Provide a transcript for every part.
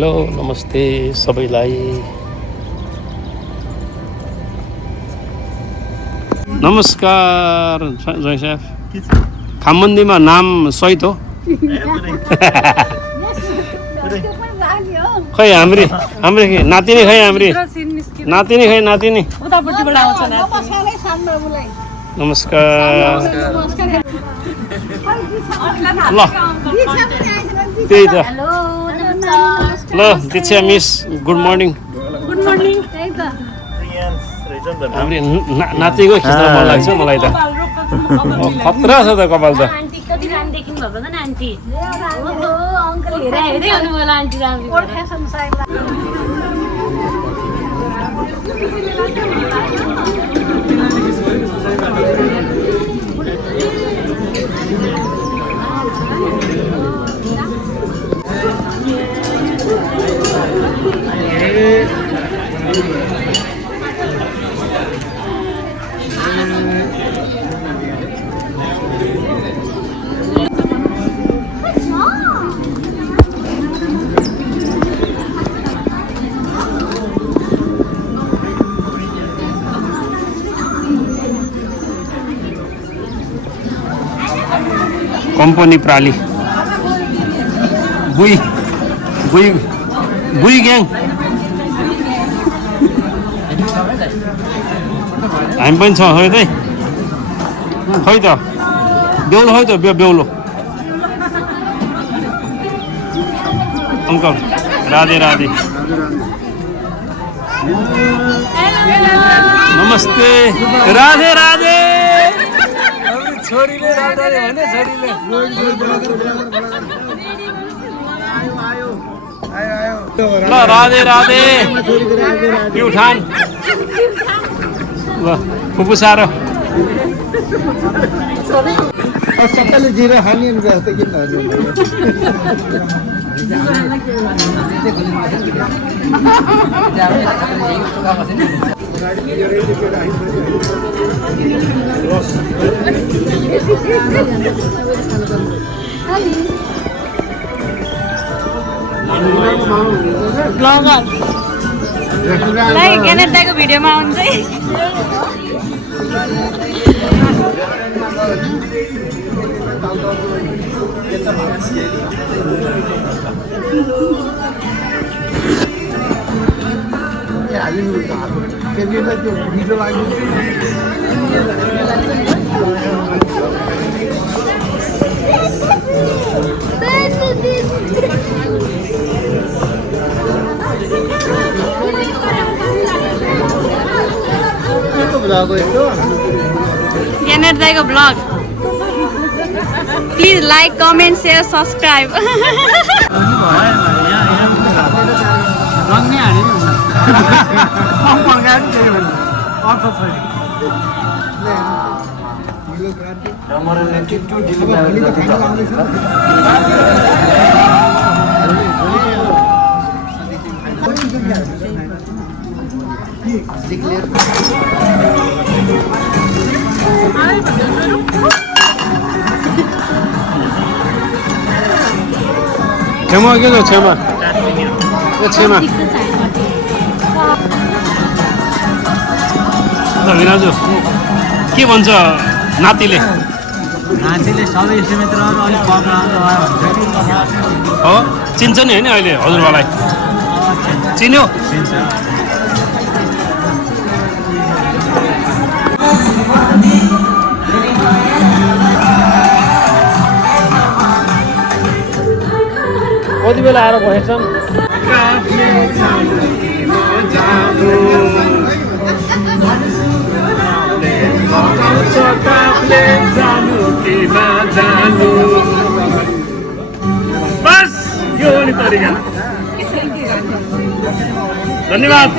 Hello नमस्ते सबैलाई। नमस्कार जय साहब। खामबन्दीमा नाम सहित हो खै हाम्री नातिनी खै हाम्री नातिनी खै नातिनी। नमस्कार ल त्यही त ल दीक्षा मिस गुड मर्निङ। हाम्री नातिको खिच्न मन लाग्छ मलाई त। खतरा छ त कपाल त। कम्पनी प्राली गुई गुई गुई ग्याङ हामी पनि छ खै त खै त बेहुलो खै त बेहुलो अङ्कल राधे राधे नमस्ते राधे राधे। छोरीले राधे भने छोरीले ल राधे राधे प्युठान ल फुपू सारो सबैले जिरा खाने जस्तो किन क्यानाडाको भिडियोमा आउँछ है। क्यानाडाको blog please like comment share subscribe. छेमा के छ छेमा ए छेमा विराजु के भन्छ नातिले सबै इष्टमित्रहरू अलिक कम हो चिन्छ नि होइन अहिले हजुरबालाई चिन्यो। कति बेला आएर बसेछन् बस यो हो नि तरिका। धन्यवाद।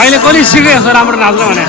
भाइले कहिले सिक्यो यस्तो राम्रो नाच्न भने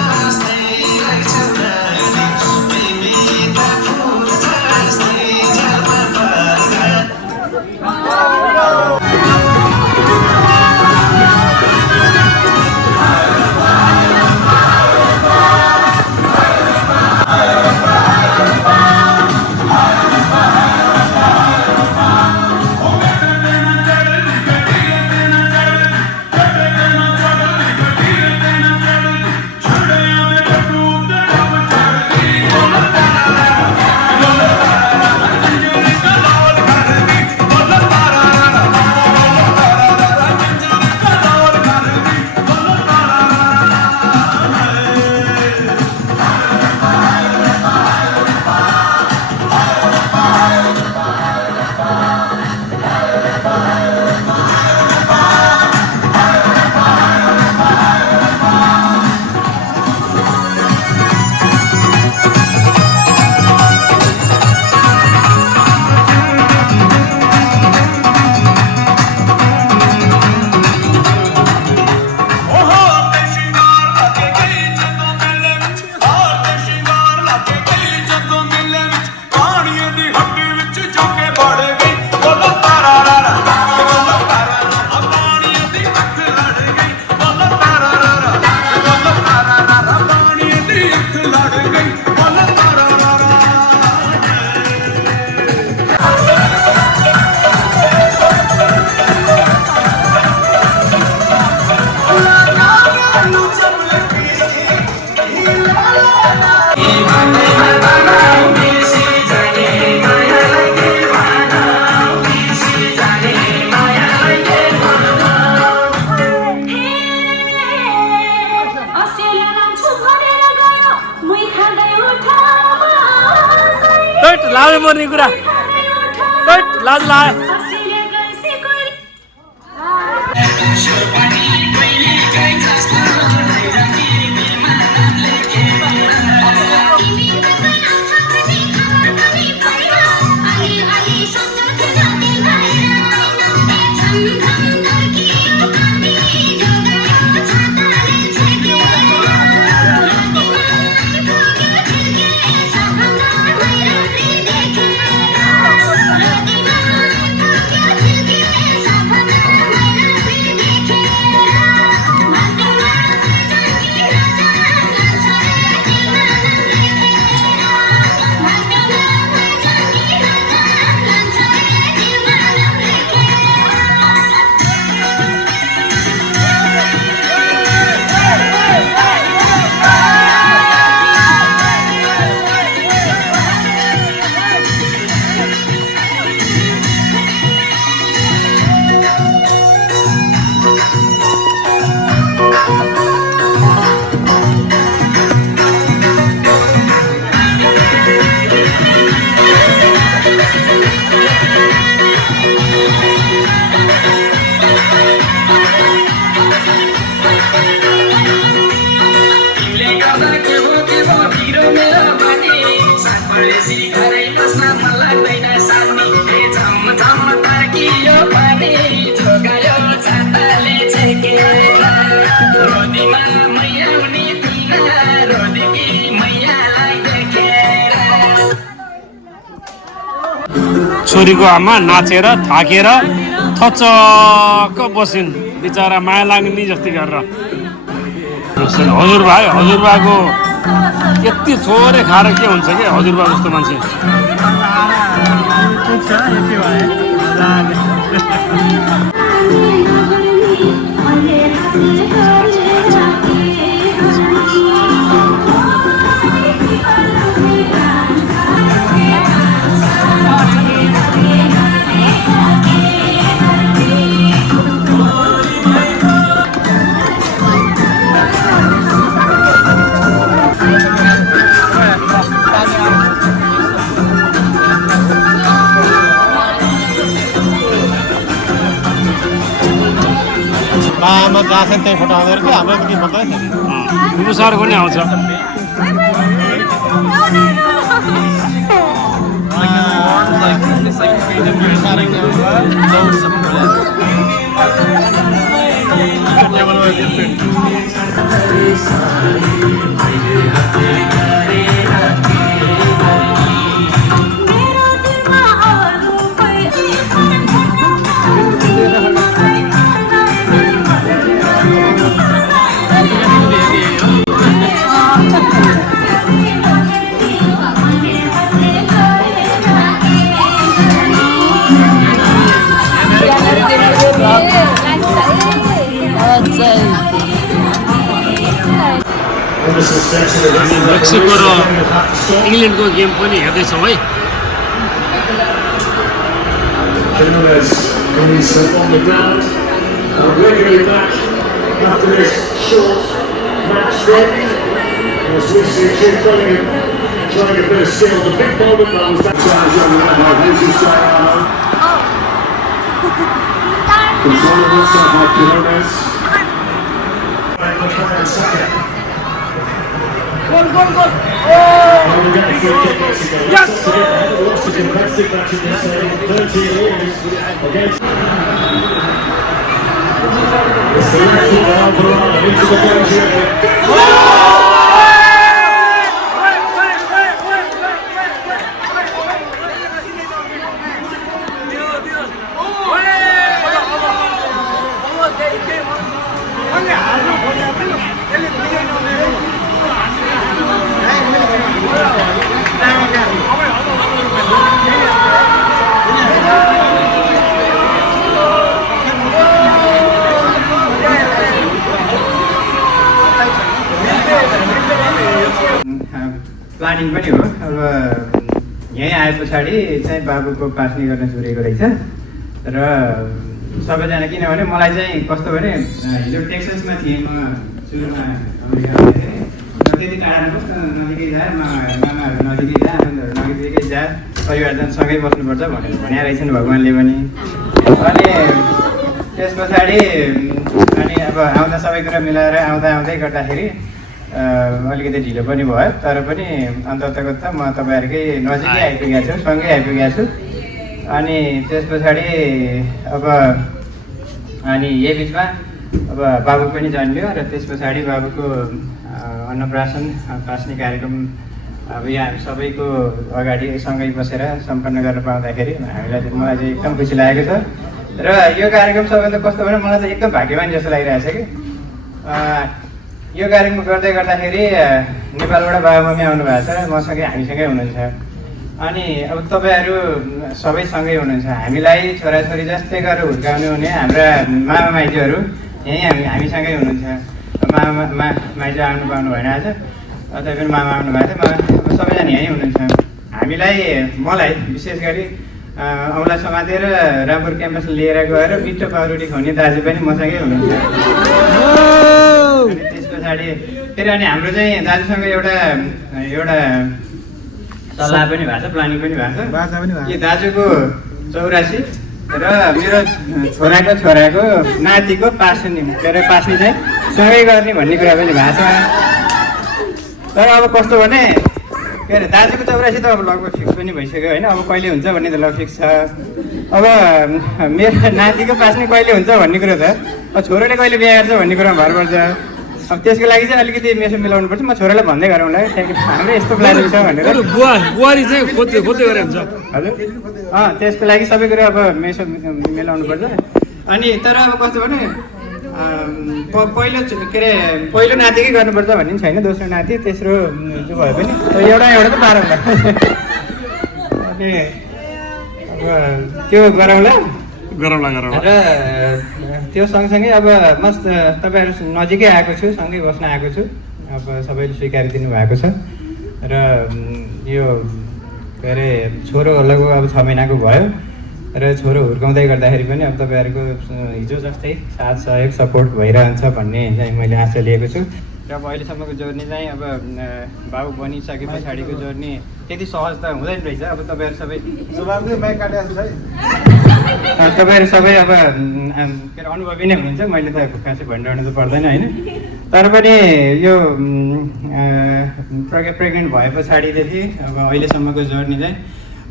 लाज पर्ने कुरा लाज लाग्यो छोरीको आमा नाचेर थाकेर थचक्क बसिन् बिचरा माया लाग्ने जस्तै गरेर हजुरबाको यति थोरै खाएर के हुन्छ कि हजुरबा जस्तो मान्छे बामा जहाँ त्यहीँ फटाउँदो रहेछ हाम्रो पनि फटाउँछ बुबु सर पनि आउँछ मेक्सिको र इङ्ल्यान्डको गेम पनि हेर्दैछौँ है प्लानिङ पनि हो अब यहीँ आए पछाडि चाहिँ बाबुको पास्ने गर्न छोडेको रहेछ र सबैजना किनभने मलाई चाहिँ कस्तो भने हिजो टेक्ससमा थिएँ म सुरुमा त्यति टाढा कस्तो नजिकै जा मामाहरू नजिकै जा आनन्दहरू नजिकै जा परिवारजन सँगै बस्नुपर्छ भनेर भने रहेछन् भगवान्ले पनि अनि त्यस पछाडि अनि अब आउँदा सबै कुरा मिलाएर आउँदै गर्दाखेरि अलिकति ढिलो पनि भयो तर पनि अन्ततगत म तपाईँहरूकै नजिकै आइपुगेको छु सँगै आइपुगेको छु अनि त्यस पछाडि अब अनि यही बिचमा अब बाबु पनि जन्मियो र त्यस पछाडि बाबुको अन्नप्राशन पास्ने कार्यक्रम अब यहाँ सबैको अगाडि सँगै बसेर सम्पन्न गर्न पाउँदाखेरि मलाई चाहिँ एकदम खुसी लागेको छ र यो कार्यक्रम सबैभन्दा कस्तो भने मलाई चाहिँ एकदम भाग्यवान जस्तो लागिरहेको छ कि यो कार्यक्रम गर्दै गर्दाखेरि नेपालबाट बाबा मम्मी आउनु भएको छ मसँगै हामीसँगै हुनुहुन्छ अनि अब तपाईँहरू सबै सँगै हुनुहुन्छ हामीलाई छोराछोरी जस्तै गरेर हुर्काउने हुने हाम्रा मामा माइजूहरू यहीँ हामीसँगै हुनुहुन्छ मामा माइजू आउनु पाउनु भएन आज तपाईँ पनि मामा आउनु भएको थियो अब सबैजना यहीँ हुनुहुन्छ हामीलाई मलाई विशेष गरी औँला समातेर रामपुर क्याम्पस लिएर गएर मिठो पाउरोटी खुवाउने दाजु पनि मसँगै हुनुहुन्छ अनि त्यस पछाडि फेरि अनि हाम्रो चाहिँ दाजुसँग एउटा सल्लाह पनि भएको छ प्लानिङ पनि भएको छ कि दाजुको 84 र मेरो छोराको नातिको पास्ने चाहिँ सँगै गर्ने भन्ने कुरा पनि भएको छ तर अब कस्तो भने के अरे दाजुको 84 त अब लगभग फिक्स पनि भइसक्यो होइन अब कहिले हुन्छ भन्ने त लगभग फिक्स छ अब मेरो नातिको पास्ने कहिले हुन्छ भन्ने कुरो त छोराले कहिले बिहा गर्छ भन्ने कुरामा भर पर्छ अब त्यसको लागि चाहिँ अलिकति मेसो मिलाउनु पर्छ म छोरालाई भन्दै गरौँला हाम्रो यस्तो प्लानिङ छ भनेर बुहारी चाहिँ खोज्दै गरेर हुन्छ हजुर त्यसको लागि सबै कुरा अब मेसो मिलाउनु पर्छ अनि तर अब कस्तो भने पहिलो नातिकै गर्नुपर्छ भन्ने पनि छैन, दोस्रो नाति तेस्रो जो भए पनि एउटा त पारौँला। अनि त्यो गरौँला र त्यो सँगसँगै अब म तपाईँहरू नजिकै आएको छु, सँगै बस्न आएको छु। अब सबैले स्वीकारिदिनु भएको छ र यो के अरे छोरो लगभग अब 6 महिनाको भयो र छोरो हुर्काउँदै गर्दाखेरि पनि अब तपाईँहरूको हिजो जस्तै साथ सहयोग सपोर्ट भइरहन्छ भन्ने चाहिँ मैले आशा लिएको छु। र अब अहिलेसम्मको जर्नी चाहिँ अब बाबु बनिसके पछाडिको जर्नी त्यति सहज त हुँदैन रहेछ। अब तपाईँहरू सबै तपाईँहरू सबै अब के अरे अनुभवी नै हुनुहुन्छ, मैले त खासै भनिरहनु त पर्दैन होइन। तर पनि यो प्रेग्नेन्ट भए पछाडिदेखि अब अहिलेसम्मको जर्नी चाहिँ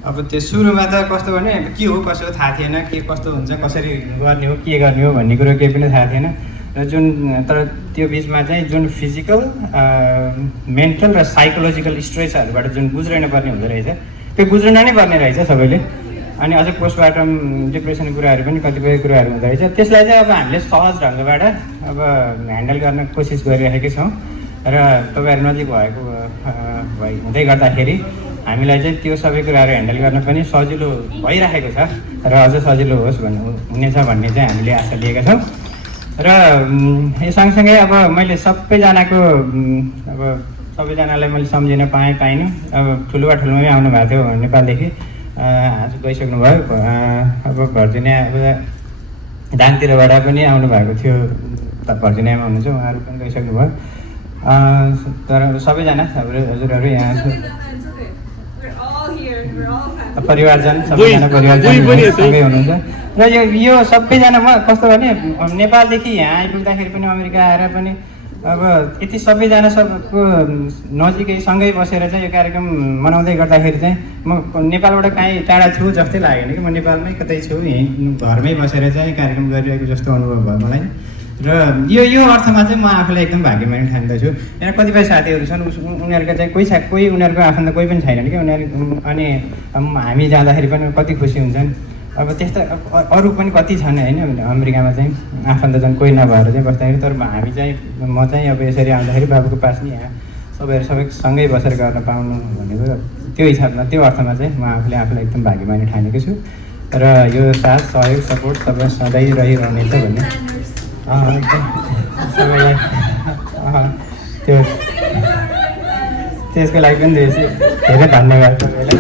अब त्यो सुरुमा त कस्तो भने के हो कसो हो थाहा थिएन, के कस्तो हुन्छ, कसरी गर्ने हो, के गर्ने हो भन्ने कुरो केही पनि थाहा थिएन। र जुन तर त्यो बिचमा चाहिँ जुन फिजिकल मेन्टल र साइकोलोजिकल स्ट्रेसहरूबाट जुन गुज्रिन पर्ने हुँदो रहेछ त्यो गुज्रिन नै पर्ने रहेछ सबैले। अनि अझै पोस्टमार्टम डिप्रेसनको कुराहरू पनि कतिपय कुराहरू हुँदो रहेछ, त्यसलाई चाहिँ अब हामीले सहज ढङ्गबाट अब ह्यान्डल गर्न कोसिस गरिरहेकै छौँ। र तपाईँहरू नजिक भएको हुँदै गर्दाखेरि हामीलाई चाहिँ त्यो सबै कुराहरू ह्यान्डल गर्न पनि सजिलो भइरहेको छ र अझ सजिलो होस् हुनेछ भन्ने चाहिँ हामीले आशा लिएका छौँ। र यो सँगसँगै अब मैले सबैजनाको अब सबैजनालाई मैले सम्झिन पाइनँ। अब ठुलोमै आउनु भएको थियो नेपालदेखि, आज गइसक्नु भयो। अब भर्जिनिया अब दाङतिरबाट पनि आउनु भएको थियो, भर्जिनियामा हुनुहुन्छ, उहाँहरू पनि गइसक्नु भयो। तर सबैजना हजुरहरू यहाँ परिवारजन सबैजना परिवारसँगै हुनुहुन्छ। र यो सबैजना म कस्तो भने नेपालदेखि यहाँ आइपुग्दाखेरि पनि अमेरिका आएर पनि अब यति सबैजना सबको नजिकै सँगै बसेर चाहिँ यो कार्यक्रम मनाउँदै गर्दाखेरि चाहिँ म नेपालबाट काहीँ टाढा छु जस्तै लागेन कि, म नेपालमै कतै छु, यहीँ घरमै बसेर चाहिँ कार्यक्रम गरिरहेको जस्तो अनुभव भयो मलाई। र यो अर्थमा चाहिँ म आफूलाई एकदम भाग्यमानी ठान्दछु। यहाँ कतिपय साथीहरू छन् उनीहरूको चाहिँ कोही उनीहरूको आफन्त कोही पनि छैनन् कि उनीहरू, अनि हामी जाँदाखेरि पनि कति खुसी हुन्छन्। अब त्यस्तो अरू पनि कति छन् होइन अमेरिकामा चाहिँ आफन्तजन कोही नभएर चाहिँ बस्दाखेरि, तर हामी चाहिँ म चाहिँ अब यसरी आउँदाखेरि बाबुको पास नि यहाँ सबै सँगै बसेर गर्न पाउनु भनेको त्यो हिसाबमा त्यो अर्थमा चाहिँ म आफूलाई एकदम भाग्यमानी ठानेको छु। र यो साथ सहयोग सपोर्ट सबै सधैँ रहिरहनेछ भन्ने सबैलाई त्यसको लागि पनि धेरै धन्यवाद तपाईँलाई।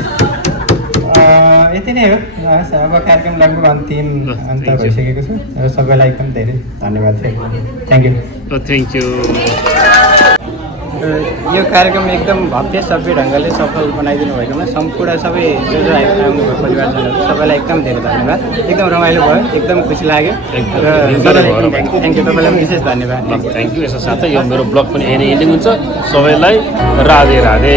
यति नै हो। अब कार्यक्रम लगभग अन्त भइसकेको छ र सबैलाई एकदम धेरै धन्यवाद। Thank you. यो कार्यक्रम एकदम भव्य सभ्य ढङ्गले सफल बनाइदिनु भएकोमा सम्पूर्ण सबै जो आउनुभयो परिवारजनहरू सबैलाई एकदम धेरै धन्यवाद। एकदम रमाइलो भयो, एकदम खुसी लाग्यो र थ्याङ्क यू, तपाईँलाई विशेष धन्यवाद। Thank you. यसको साथै यो मेरो ब्लग पनि यही नै एन्डिङ हुन्छ। सबैलाई राधे राधे।